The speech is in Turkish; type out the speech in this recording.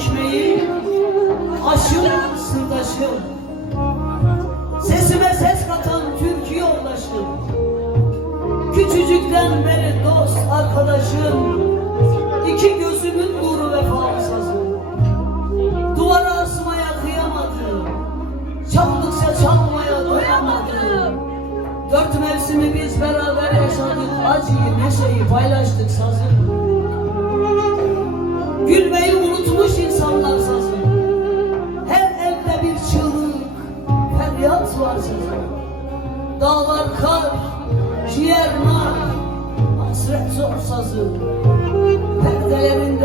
ekmeğim, aşım, sırdaşım, sesime ses katan Türk yoldaşım, küçücükten beri dost arkadaşım, iki gözümün nuru vefalı sazım. Duvara asmaya kıyamadım, çaldıkça çalmaya doyamadım. Dört mevsimi biz beraber yaşadık, acıyı neşeyi paylaştık sazım. Gülmeyi unutmuş insanlar sazım. Her evde bir çığlık, feryat var sazım. Dağlar kar, ciğer nar, hasret zor sazım. Perdelerin